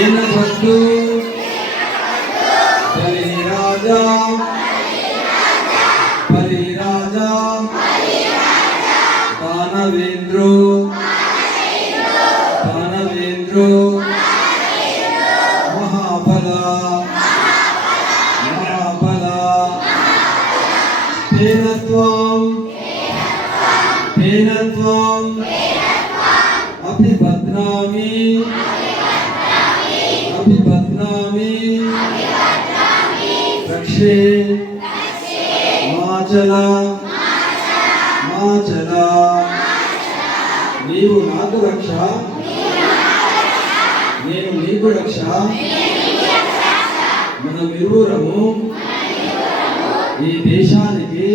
ఏనవద్దు బలిరాజా బలిరాజా దానవేంద్రో దానవేంద్రో మహాబల మహాబల తేనత్వం తేనత్వం అభిబధ్నామి అభిబధ్నామి రక్షే మాచల మాచల నీవు నాకు రక్ష నేను నీకు రక్ష మనమిరువురము ఈ దేశానికి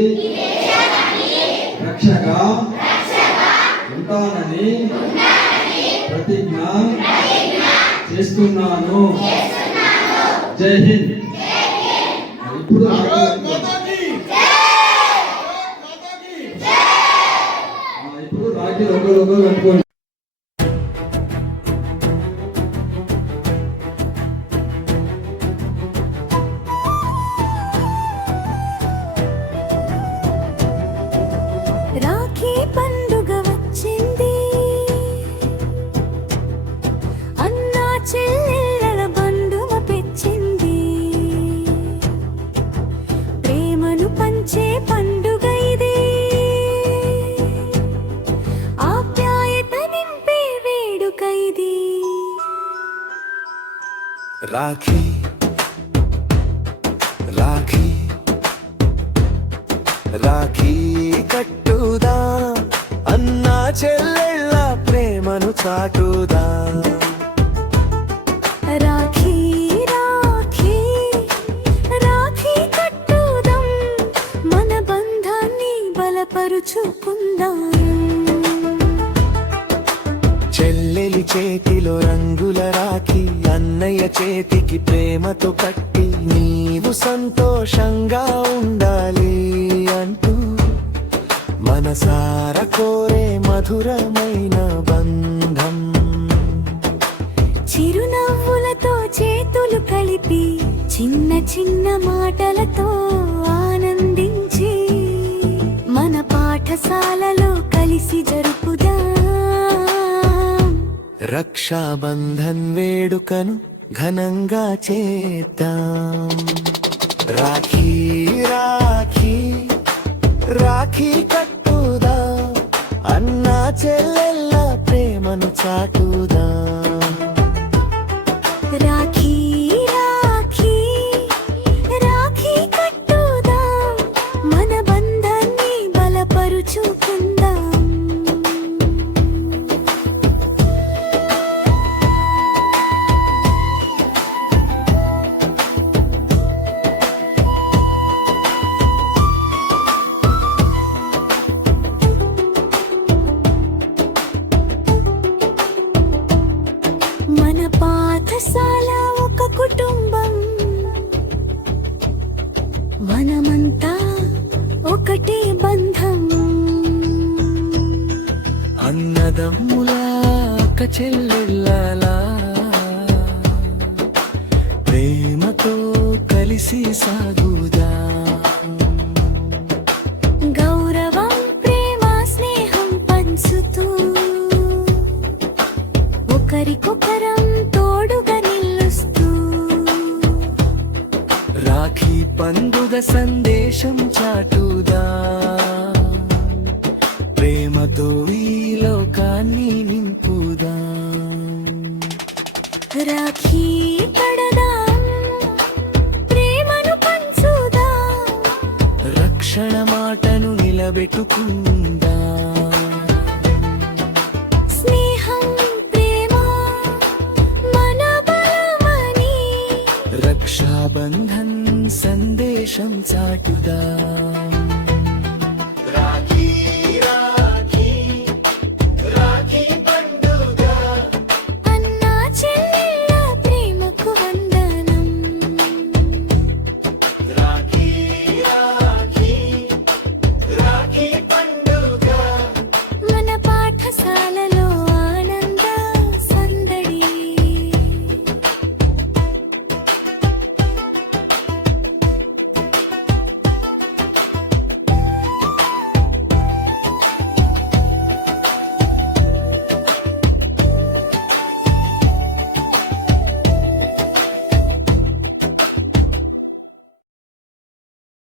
రక్షగా ఉంటానని ప్రతిజ్ఞ చేస్తున్నాను. జై హింద్. ఇప్పుడు రాఖీ ఒకరు కట్టుకోండి. రాఖీ పండుగ వచ్చింది, అన్నా చెల్లెళ్ళ బంధువ పెంచింది. ప్రేమను పంచే పండుగ ఇది, ఆప్యాయత నింపే వేడుక ఇది. రాఖీ రాఖీ రాఖీ కట్టుదా, అన్నా చెల్లెళ్ళ ప్రేమను చాటుదా. రాఖీ రాఖీ రాఖీ కట్టుదాం, మన బంధాన్ని బలపరుచుకుందాం. చెల్లెలి చేతిలో రంగుల రాఖీ, అన్నయ్య చేతికి ప్రేమతో కట్టి, నీవు సంతోషంగా ఉండాలి అంటూ మనసార కోరే మధురమైన బంధం. చిరునవ్వులతో చేతులు కలిపి, చిన్న చిన్న మాటలతో ఆనందించి, మన పాఠశాలలో కలిసి జరుపుదాం. రక్షాబంధన్ వేడుకను ఘనంగా చేద్దాం. రాఖీ రాఖీ రాఖీ కట్టుదా, అన్నా చెల్లెళ్ళ ప్రేమను చాటుదా. రాఖీ రాఖీ రాఖీ కట్టుదా, మన బంధాన్ని బలపరుచుకుందాం. మన పాఠశాల ఒక కుటుంబం, మనమంతా ఒకటే బంధం. అన్నదమ్ముల అక్క చెల్లెళ్ళలా ప్రేమతో కలిసి సాగుదా. గౌరవం ప్రేమ స్నేహం పంచుతూ, ఒకరికొకరం తోడుగా నిలుస్తూ, రాఖీ పండుగ సందేశం చాటుదా. ప్రేమతో ఈ లోకాన్ని నింపుదా. రాఖీ కడదాం, ప్రేమను పంచుదాం. రక్షణ మాటను నిలబెట్టుకుందా. స్నేహం ప్రేమ మన బలమని, రక్షాబంధన్ సందేశం చాటుదా.